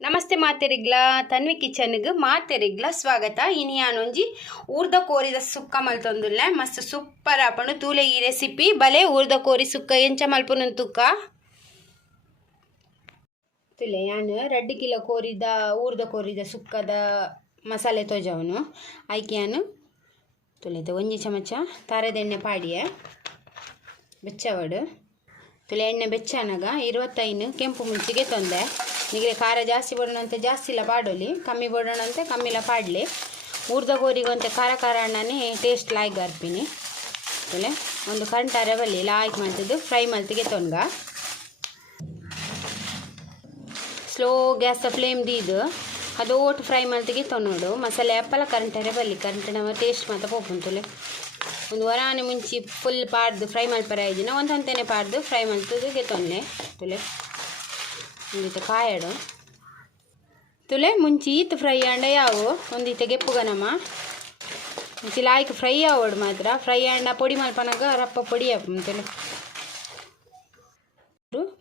ನಮಸ್ತೆ ಮಾತೆರಿಗ್ಲ ತನ್ವಿ ಕಿಚನ್ಗೆ ಮಾತೆರಿಗ್ಲ ಸ್ವಾಗತ. ಇನಿ ಯಾನೊಂಜಿ ಊರ್ದ ಕೋರಿದ ಸುಕ್ಕ ಮಲ್ತೊಂದುಲ್ಲೆ ಮಸ್ತ್ ಸೂಪರ್ ಆಪುಂಡು. ತೂಲೆ ಈ ರೆಸಿಪಿ ಬಲೆ ಊರ್ದ ಕೋರಿ ಸುಕ್ಕ ಎಂಚ ಮಲ್ಪುನ ತುಕ್ಕ ತುಲೆ ಯಾನು 2 ಕಿಲೋ ಕೋರಿದ ಊರ್ದ ಕೋರಿದ ಸುಕ್ಕದ ಮಸಾಲೆ ತೋಜವನು ಐಕೆ ಯಾನು ತುಲೆದ 1 ಚಮಚ ತಾರೆದ ಎಣ್ಣೆ ಪಾಡಿಯೆ ಬೆಚ್ಚವಡು ತುಲೆ ಎಣ್ಣೆ ಬೆಚ್ಚನಾಗ 25 ಕೆಂಪು ಮುಂಚಿಗೆ ತೊಂದೆ ನಿಗಲೆ ಖಾರ ಜಾಸ್ತಿ ಬಡೋಣಂತೆ ಜಾಸ್ತಿ ಇಲ್ಲ ಪಾಡೋಲಿ, ಕಮ್ಮಿ ಬಡೋಣಂತೆ ಕಮ್ಮಿ ಇಲ್ಲ ಪಾಡಲಿ. ಊರ್ದ ಗೋರಿಗಂತೆ ಖಾರ ಖಾರ ಅಣ್ಣನೇ ಟೇಸ್ಟ್ ಲಾಯ್ಕ್ ಅರ್ಪಿನಿ. ಆಮೇಲೆ ಒಂದು ಕಂಟಾರೆ ಬಲ್ಲಿ ಲಾಯ್ಕ್ ಮಾಡ್ತಿದ್ದು ಫ್ರೈ ಮಲ್ತಿಗೆ ತೊನ್ಗ ಸ್ಲೋ ಗ್ಯಾಸ್ ಫ್ಲೇಮ್ ದೀದು ಅದು ಓಟ್ ಫ್ರೈ ಮಲ್ತಿಗೆ ತೊನ್ನೋಡು ಮಸಾಲೆ ಅಪ್ಪಲ ಕರೆಂಟರೆ ಬಲ್ಲಿ ಕರೆಂಟನ ಟೇಸ್ಟ್ ಮಾತ್ರ ಪೋಪುಂತುಲೆ ಒಂದು ವರಾನೆ ಮುಂಚಿ ಫುಲ್ ಪಾಡ್ದು ಫ್ರೈ ಮಲ್ಪರ ಇದ್ದಿನ ಒಂದು ಹಂತೇನೆ ಪಾಡ್ದು ಫ್ರೈ ಮಲ್ತುಗೆ ತೊನ್ನೆ ತುಲೆ ಒಂದಿತ್ತ ಕಾಯಡು ತುಲೆ ಮುಂಚಿ ಈತ್ ಫ್ರೈ ಆಂಡ ಯಾವು ಒಂದಿತ್ತ ಗೆಪ್ಪುಗನಮ್ಮ ಮುಂಚಿ ಲಾಯ್ಕ್ ಫ್ರೈ ಆವಡು ಮಾತ್ರ ಫ್ರೈ ಆಂಡ ಪೊಡಿ ಮಲ್ಪನಾಗ ರಪ್ಪ ಪೊಡಿ ತುಲೆ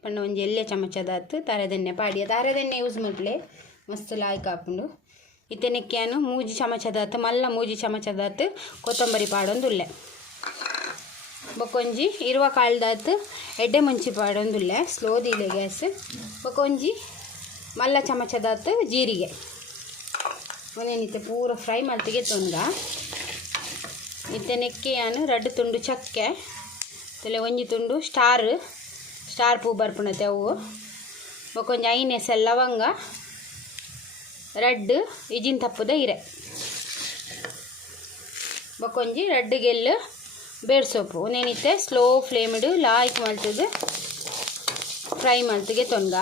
ಪಂಡ ಒಂಜಿ ಎಲ್ಲೆ ಚಮಚದಾತು ತಾರೆದೆಣ್ಣೆ ಪಾಡಿಯ ತಾರೆದೆಣ್ಣೆ ಯೂಸ್ ಮಲ್ಪಲೆ ಮಸ್ತ್ ಲಾಯ್ಕ್ ಆಪುಂಡು. ಇತ್ತೆನೆಕ್ಕ್ಯಾನು 3 ಚಮಚದಾತು ಮಲ್ಲ 3 ಚಮಚದಾತು ಕೊತ್ತಂಬರಿ ಪಾಡೊಂದುಲ್ಲೆ ಬೊಕೊಂಜಿ ಇರುವ ಕಾಳ್ದಾತು ಎಡ್ಡೆ ಮುಂಚಿ ಪಾಡೊಂದುಲ್ಲೆ ಸ್ಲೋ ದೀಲೆ ಗ್ಯಾಸ್ ಬೊಕೊಂಜಿ ಮಲ್ಲ ಚಮಚದಾತು ಜೀರಿಗೆ ಒಂದೇನಿತ್ತೆ ಪೂರ ಫ್ರೈ ಮಲ್ತಿಗೆ ತೊಂದ ಇತ್ತೆ ನೆಕ್ಕೆ ಯಾನು 2 ತುಂಡು ಚಕ್ಕೆ ತಲೆ 1 ತುಂಡು ಸ್ಟಾರ್ ಪೂ ಬರ್ಪುಣತೆ ಅವು ಬೊಕೊಂಜಿ 5 ಎಸಲ್ ಲವಂಗ 2 ಇಜಿನ್ ತಪ್ಪುದ ಇರೆ ಬೊಕೊಂಜಿ 2 ಗೆಲ್ಲು ಬೇಡ್ ಸೊಪ್ಪು ಒಂದೇನಿತ್ತೆ ಸ್ಲೋ ಫ್ಲೇಮ್ಡು ಲಾಯ್ಕ್ ಮಲ್ತದು ಫ್ರೈ ಮಲ್ತಿಗೆ ತೊನ್ಗ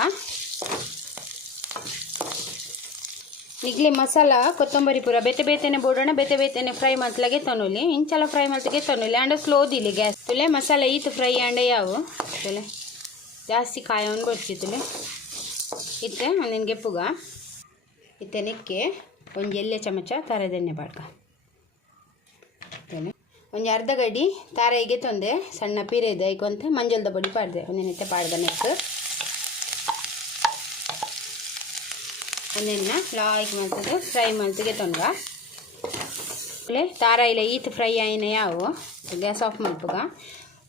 ನಿಗ್ಲೆ ಮಸಾಲ ಕೊತ್ತಂಬರಿ ಪೂರ ಬೆತೆ ಬೇತೆನೆ ಬೋಡೋಣ ಬೆತೆ ಬೇತೆನೆ ಫ್ರೈ ಮಲ್ತಲಾಗೆ ತೊನ್ನೊಲಿ ಇಂಚಲ ಫ್ರೈ ಮಲ್ತಿಗೆ ತೊನ್ನೊಲಿ ಆಂಡ ಸ್ಲೋ ದಿಲಿ ಗ್ಯಾಸ್ ತುಲೆ ಮಸಾಲ ಈತು ಫ್ರೈ ಆಂಡ ಯಾವು ತುಲೆ ಜಾಸ್ತಿ ಕಾಯವನ್ನು ಬಡ್ಸಿತುಲೆ ಇತ್ತೆ ಒಂದೇನು ಗೆಪ್ಪುಗ ಇತ್ತೆ ನೆಕ್ಕೆ ಒಂದು ಎಲ್ಲೆ ಚಮಚ ತಾರೆದೆಣ್ಣೆ ಬಾಡ್ಕ ಒಂದು ಅರ್ಧ ಗಡಿ ತಾರೆಗೆ ತೊಂದೆ ಸಣ್ಣ ಪೀರೆದ ಐಕೊಂತೆ ಮಂಜಲ್ದ ಪೊಡಿ ಪಾಡ್ದೆ ಒಂದೇನಿತ್ತೆ ಪಾಡ್ದ ನೆಕ್ಕು ಒಂದೆನ್ನ ಲಾಯ್ಕ್ ಮಲ್ತದು ಫ್ರೈ ಮಲ್ತಿಗೆ ತೊಂಗ ತಾರ ಇಲ್ಲ ಈತ್ ಫ್ರೈ ಆಯ್ನ ಯಾವು ಗ್ಯಾಸ್ ಆಫ್ ಮಲ್ಪುಗ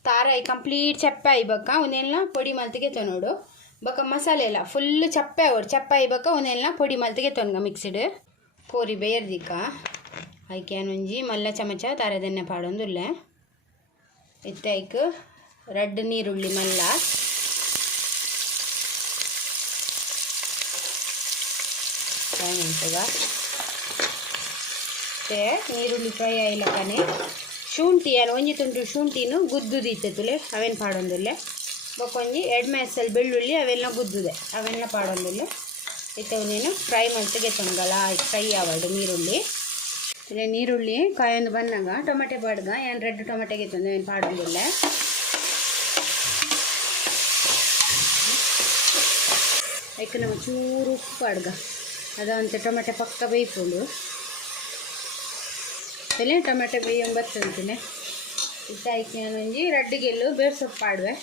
ತಾರ ಕಂಪ್ಲೀಟ್ ಚಪ್ಪೆ ಆಯ್ಬಕ್ಕ ಒಂದೆಲ್ಲ ಪೊಡಿ ಮಲ್ತಿಗೆ ತೊನೋಡು ಬೊಕ್ಕ ಮಸಾಲೆ ಎಲ್ಲ ಫುಲ್ ಚಪ್ಪೆ ಆಗೋಡು ಚಪ್ಪೆ ಆಯ್ಬಕ್ಕ ಒಂದೆಲ್ಲ ಪೊಡಿ ಮಲ್ತಿಗೆ ತೊನ್ಗ ಮಿಕ್ಸ್ಡ್ ಕೋರಿ ಬೇರ್ದಿಕ್ಕ ಐಕ್ಯಾನೊಂಜಿ ಮಲ್ಲ ಚಮಚ ತಾರೆದೆಣ್ಣೆ ಪಾಡೊಂದುಲ್ಲೆ ಇತ್ತೈಕ್ 2 ನೀರುಳ್ಳಿ ಮಲ್ಲ ಫ್ರೈ ಮಾಡ್ತಗ ಮತ್ತೆ ನೀರುಳ್ಳಿ ಫ್ರೈ ಆಯ್ಲಕ್ಕನೆ ಶುಂಠಿ ಏನು 1 ತುಂಡು ಶುಂಠಿನು ಗುದ್ದುದಿತ್ತೆ ತುಲೆ ಅವೇನು ಪಾಡೊಂದುಲ್ಲೆ ಬೊಕೊಂಜಿ 2 ಮೆಸಲ್ ಬೆಳ್ಳುಳ್ಳಿ ಅವೆಲ್ಲ ಗುದ್ದುದೆ ಅವೆಲ್ಲ ಪಾಡೊಂದುಲ್ಲೆ ಇತ್ತವನೇನು ಫ್ರೈ ಮಲ್ತಿಗೆ ತೊಂಗಲ ಫ್ರೈ ಆವಡು ನೀರುಳ್ಳಿ ಇಲ್ಲ ನೀರುಳ್ಳಿ ಕಾಯೊಂದು ಬಂದಾಗ ಟೊಮೆಟೊ ಪಾಡ್ಗ ಏನು 2 ಟೊಮೆಟೊಗೆ ತಂದು ಏನು ಪಾಡೋದಿಲ್ಲ ಅದಕ್ಕೆ ನಾವು ಚೂರು ಉಪ್ಪು ಪಾಡ್ಗ ಅದಂತೆ ಟೊಮೆಟೊ ಪಕ್ಕ ಬೇಯ್ಕೊಂಡು ತಲೆ ಟೊಮೆಟೊ ಬೇಯಂಬತ್ತಂತಲೇ ಇತ್ತಾಯ್ಕೆ ಒಂಜಿ 2 ಗೆಲ್ಲು ಬೇರ್ ಸೊಪ್ಪು ಪಾಡುವೆ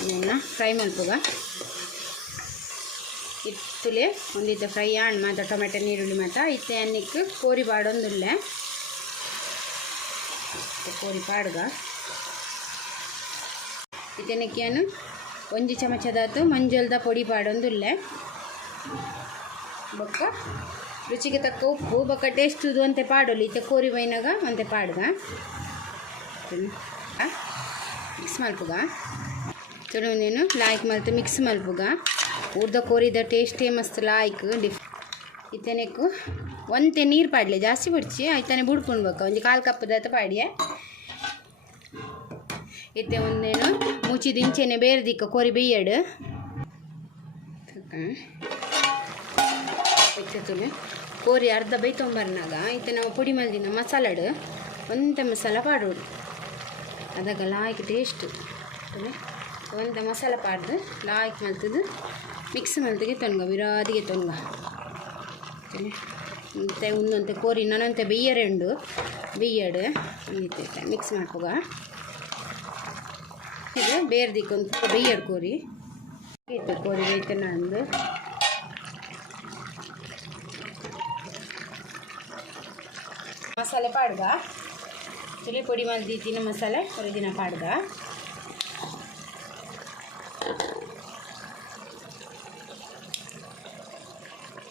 ಅದನ್ನು ಫ್ರೈ ಮಲ್ಪುಗ ಇತ್ತುಲೆ ಒಂದಿತ್ತು ಫ್ರೈ ಆಣ್ ಮಾತ್ರ ಟೊಮೆಟೊ ನೀರುಳ್ಳಿ ಮಾತ್ರ ಇತ್ತೆ ಅನ್ನಕ್ಕೆ ಕೋರಿ ಪಾಡೊಂದುಲ್ಲೆ ಕೋರಿ ಪಾಡ್ಗ ಇತ್ತೆನಕ್ಕಿಯನ್ನು 1 ಚಮಚದಾತು ಮಂಜಲ್ದ ಪೊಡಿ ಪಾಡೊಂದುಲ್ಲೆ ಬೊಕ್ಕ ರುಚಿಗೆ ತಕ್ಕ ಉಪ್ಪು ಬೊಕ್ಕ ಟೇಸ್ಟುದು ಅಂತೆ ಪಾಡೋಲಿ ಇತ್ತೆ ಕೋರಿ ಬೈನಾಗ ಅಂತೆ ಪಾಡ್ಗ ಮಿಕ್ಸ್ ಮಲ್ಪುಗ ತುಳುನೇನು ಲಾಯ್ಕ್ ಮಲ್ತು ಮಿಕ್ಸ್ ಮಲ್ಪುಗ ಊರ್ದ ಕೋರಿದ ಟೇಸ್ಟೇ ಮಸ್ತ್ ಲಾಯ್ಕ್ ಇತ್ತನೆಕ್ಕು ಒಂತೆ ನೀರು ಪಾಡ್ಲೆ ಜಾಸ್ತಿ ಬಿಡ್ಚಿ ಆಯ್ತಾನೆ ಬುಡ್ಕೊಂಡ್ಬೇಕು ಒಂದು 1/4 ಕಪ್ ಪಾಡಿಯೆ ಇತ್ತೆ ಒಂದೇನು ಮುಚ್ಚಿದ ಇಂಚೆನೆ ಬೇರೆದಿಕ್ಕ ಕೋರಿ ಬೇಯಡು ಇತ್ತುಲೆ ಕೋರಿ ಅರ್ಧ ಬೈತೊಂಬರ್ನಾಗ ಇತ್ತೆ ನಾವು ಪುಡಿ ಮಲ್ದಿನ ಮಸಾಲಡು ಒಂತೆ ಮಸಾಲ ಪಾಡೋಡು ಅದಾಗ ಲಾಯ್ಕ್ ಟೇಸ್ಟ್ ಒಂದು ಮಸಾಲ ಪಾಡ್ದು ಲಾಯ್ಕ್ ಮಲ್ತದು ಮಿಕ್ಸ್ ಮಲ್ತಿಗೆ ತೊನ್ಗ ವಿರಾದಿಗೆ ತೊನ್ಗ ಮತ್ತೆ ಒಂದೊಂತೆ ಕೋರಿ ನನ್ನಂತೆ ಬೇಯಡು ಮಿಕ್ಸ್ ಮಾಡ್ಕೋಗ ಇದು ಬೇರ್ದಿಕ್ಕೊಂದು ಬೇಯಡು ಕೋರಿ ಇತ್ತು ಕೋರಿ ಬೇಯ್ತಾನೆ ಅಂದು ಮಸಾಲೆ ಪಾಡ್ಗ ತುಲೆ ಪೊಡಿ ಮಲ್ದಿತ್ತಿನ ಮಸಾಲೆ ಹೊರದಿನ ಪಾಡ್ಗ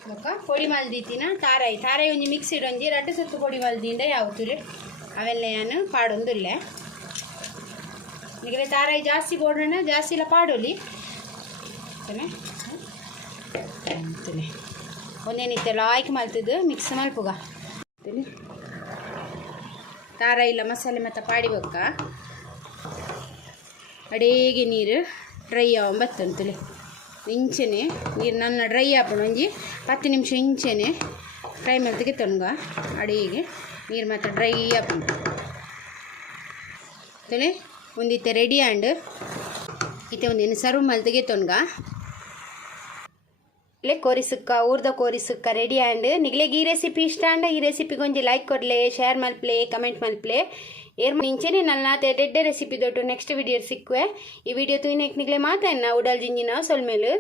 ಬೊಕ್ಕ ಪೊಡಿ ಮಲ್ದಿತ್ತಿನ ತಾರಾಯಿ ಒಂಜಿ ಮಿಕ್ಸಿಡ್ ಒಂಜಿ ರಡ್ಡು ಸುತ್ತು ಪೊಡಿ ಮಲ್ದಿಂಡೆ ಯಾವತ್ತುಲೆ ಅವೆಲ್ಲ ನಾನು ಪಾಡೊಂದುಲ್ಲೆ ನಿಗಲೆ ತಾರಾಯಿ ಜಾಸ್ತಿ ಬೋಡೋಣ ಜಾಸ್ತಿ ಇಲ್ಲ ಪಾಡೋಲಿ ತುಲೆ ಒಂದೇನಿತ್ತೆಲ್ಲ ಆಯ್ಕೆ ಮಲ್ತದ್ದು ಮಿಕ್ಸ್ ಮಲ್ಪುಗ ತಾರಾಯಿ ಇಲ್ಲ ಮಸಾಲೆ ಮತ್ತು ಪಾಡಿಬೇಕ ಅಡೇಗೆ ನೀರು ಡ್ರೈ ಬತ್ತಂತುಲೆ ಇಂಚೆನೆ ನೀರು ನನ್ನ ಡ್ರೈ ಆಪಣ ಒಂಜಿ 10 ನಿಮಿಷ ಇಂಚೆನೆ ಫ್ರೈ ಮಲ್ತಿಗೆ ತೊನ್ಗ ಅಡಿಗೆ ನೀರು ಮಾತ್ರ ಡ್ರೈ ಆಪಣ ತೊಲೆ ಒಂದಿತ್ತೆ ರೆಡಿ ಆ್ಯಂಡ್ ಇತ್ತೆ ಒಂದೇನು ಸರ್ವ್ ಮಲ್ತಿಗೆ ತೊನ್ಗ ಇಲ್ಲೇ ಕೋರಿ ಸುಕ್ಕ ಊರ್ದ ಕೋರಿ ಸುಕ್ಕ ರೆಡಿ ಆ್ಯಂಡ್ ನಿಗ್ಲೆಗೆ ಈ ರೆಸಿಪಿ ಇಷ್ಟ ಅಂಡ ಈ ರೆಸಿಪಿಗೆ ಒಂಜಿ ಲೈಕ್ ಕೊಡ್ಲೆ ಶೇರ್ ಮಲ್ಪ್ಲೆ ಕಮೆಂಟ್ ಮಲ್ಪ್ಲೆ ಇಂಚೆನೆ ನನ್ನ ಡೆಡ್ಡೆ ರೆಸಿಪಿ ದೊಟ್ಟು ನೆಕ್ಸ್ಟ್ ವಿಡಿಯೋ ಸಿಕ್ಕುವೆ ಈ ವಿಡಿಯೋ ತೂಯಿನೆಕ್ ನಿಗ್ಲೆ ಮಾತಾಯ್ನ ಉಡಲ್ ಜಿಂಜಿನ ಸೊಲ್ಮೇಲು